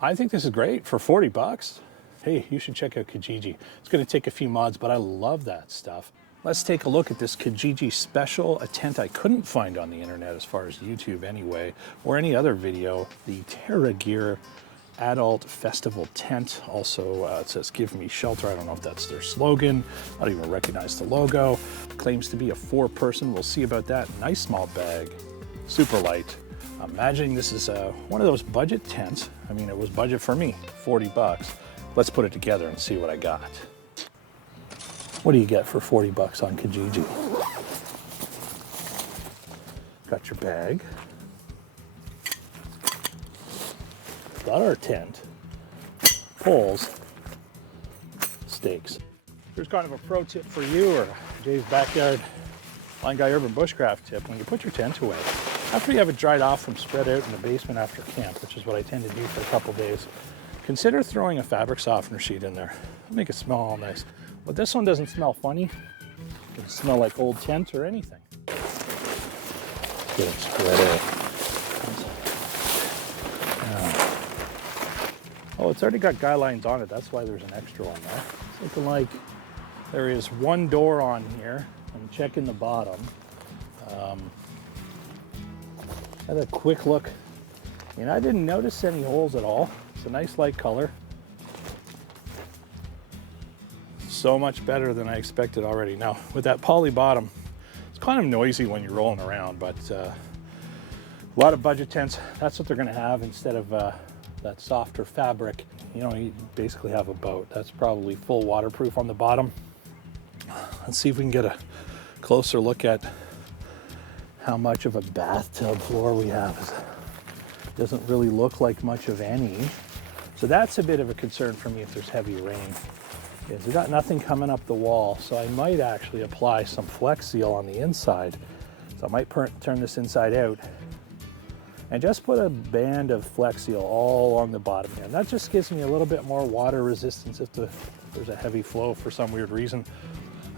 I think this is great for 40 bucks. Hey, you should check out Kijiji. It's gonna take a few mods, but I love that stuff. Let's take a look at this Kijiji Special, a tent I couldn't find on the internet as far as YouTube anyway, or any other video. The Tera-Gear Adult Festival Tent. Also, it says "Give me shelter." I don't know if that's their slogan. I don't even recognize the logo. Claims to be a 4-person. We'll see about that. Nice small bag, super light. I'm imagining this is one of those budget tents. I mean, it was budget for me, 40 bucks. Let's put it together and see what I got. What do you get for 40 bucks on Kijiji? Got your bag. Got our tent, poles, stakes. Here's kind of a pro tip for you, or Dave's backyard BlindGuy urban bushcraft tip. When you put your tent away, after you have it dried off from spread out in the basement after camp, which is what I tend to do for a couple days, consider throwing a fabric softener sheet in there. It'll make it smell all nice. But this one doesn't smell funny. It doesn't smell like old tent or anything. Get it spread out. Oh, it's already got guy lines on it. That's why there's an extra one there. It's looking like there is one door on here. I'm checking the bottom. Had a quick look. And I didn't notice any holes at all. It's a nice light color. So much better than I expected already. Now, with that poly bottom, it's kind of noisy when you're rolling around, but a lot of budget tents, that's what they're gonna have instead of that softer fabric. You know, you basically have a boat. That's probably full waterproof on the bottom. Let's see if we can get a closer look at how much of a bathtub floor we have. It doesn't really look like much of any. So that's a bit of a concern for me if there's heavy rain. Is we got nothing coming up the wall, so I might actually apply some Flex Seal on the inside. So I might turn this inside out and just put a band of Flex Seal all along the bottom here. And that just gives me a little bit more water resistance if there's a heavy flow for some weird reason.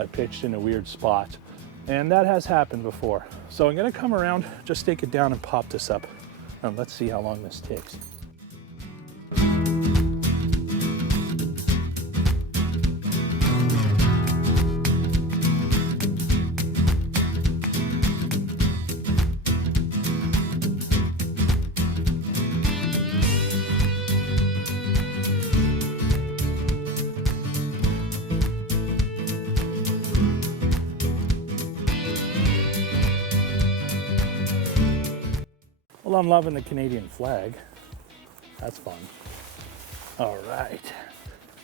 I pitched in a weird spot, and that has happened before. So I'm gonna come around, just take it down and pop this up. And let's see how long this takes. Well, I'm loving the Canadian flag. That's fun. All right.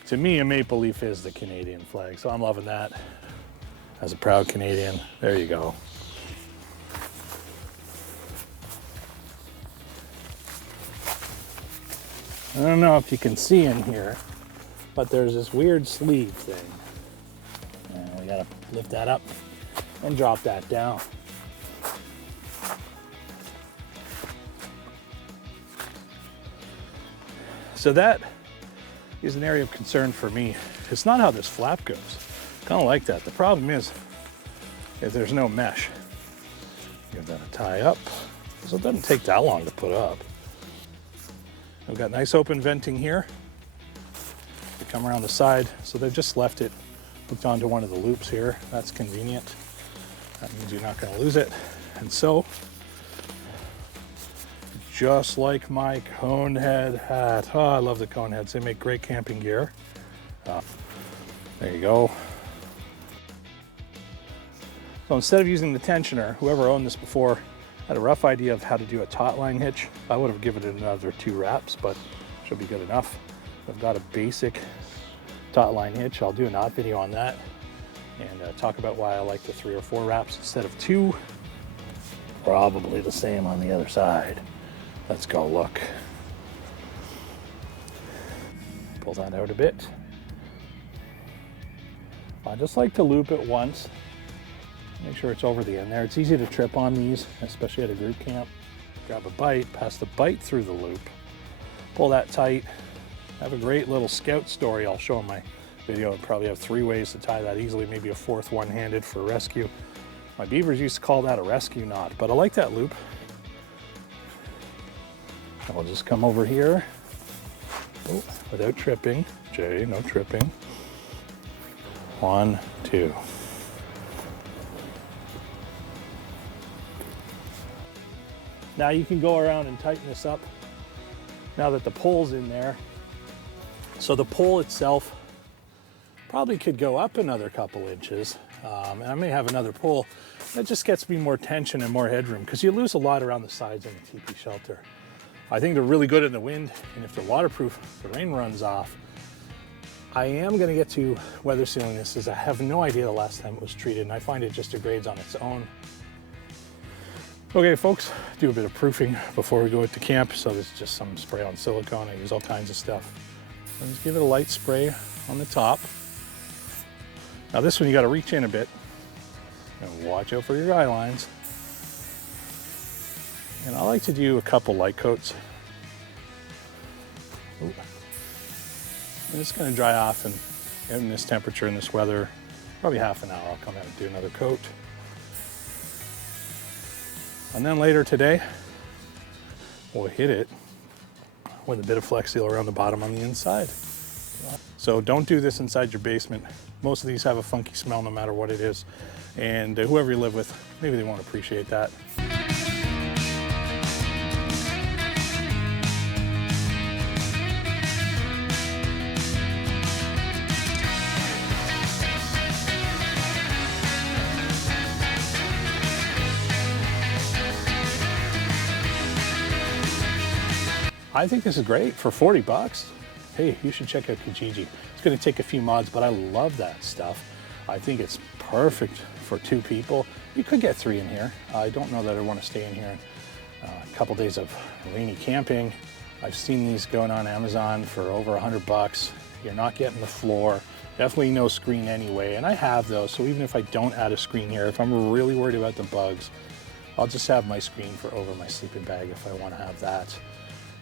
To me, a maple leaf is the Canadian flag, so I'm loving that. As a proud Canadian, there you go. I don't know if you can see in here, but there's this weird sleeve thing. And we gotta lift that up and drop that down. So that is an area of concern for me. It's not how this flap goes. Kind of like that. The problem is if there's no mesh. Give that a tie up. So it doesn't take that long to put up. We've got nice open venting here. We come around the side. So they've just left it hooked onto one of the loops here. That's convenient. That means you're not going to lose it. And so, just like my cone head hat. Oh, I love the cone heads. They make great camping gear. There you go. So instead of using the tensioner, whoever owned this before had a rough idea of how to do a taut line hitch. I would have given it another 2 wraps, but should be good enough. I've got a basic taut line hitch. I'll do an odd video on that and talk about why I like the 3 or 4 wraps instead of 2. Probably the same on the other side. Let's go look. Pull that out a bit. I just like to loop it once. Make sure it's over the end there. It's easy to trip on these, especially at a group camp. Grab a bite, pass the bite through the loop, pull that tight. I have a great little scout story I'll show in my video. I'll probably have 3 ways to tie that easily, maybe a 4th one-handed for rescue. My beavers used to call that a rescue knot, but I like that loop. I'll just come over here Oh, without tripping. Jay, no tripping. 1, 2. Now you can go around and tighten this up now that the pole's in there. So the pole itself probably could go up another couple inches. And I may have another pole that just gets me more tension and more headroom, because you lose a lot around the sides in the teepee shelter. I think they're really good in the wind, and if they're waterproof, the rain runs off. I am going to get to weather sealing this, as I have no idea the last time it was treated, and I find it just degrades on its own. Okay, folks, do a bit of proofing before we go into camp. So there's just some spray on silicone. I use all kinds of stuff. I'll just give it a light spray on the top. Now this one you got to reach in a bit and watch out for your eye lines. And I like to do a couple light coats. Ooh. And it's going to dry off, and in this temperature, in this weather, probably half an hour, I'll come out and do another coat. And then later today, we'll hit it with a bit of Flex Seal around the bottom on the inside. So don't do this inside your basement. Most of these have a funky smell no matter what it is. And whoever you live with, maybe they won't appreciate that. I think this is great for 40 bucks. Hey, you should check out Kijiji. It's gonna take a few mods, but I love that stuff. I think it's perfect for 2 people. You could get 3 in here. I don't know that I wanna stay in here a couple days of rainy camping. I've seen these going on Amazon for over 100 bucks. You're not getting the floor. Definitely no screen anyway, and I have those, so even if I don't add a screen here, if I'm really worried about the bugs, I'll just have my screen for over my sleeping bag if I wanna have that.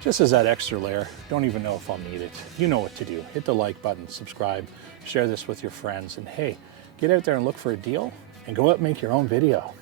Just as that extra layer. Don't even know if I'll need it. You know what to do. Hit the like button, subscribe, share this with your friends, and hey, get out there and look for a deal and go out and make your own video.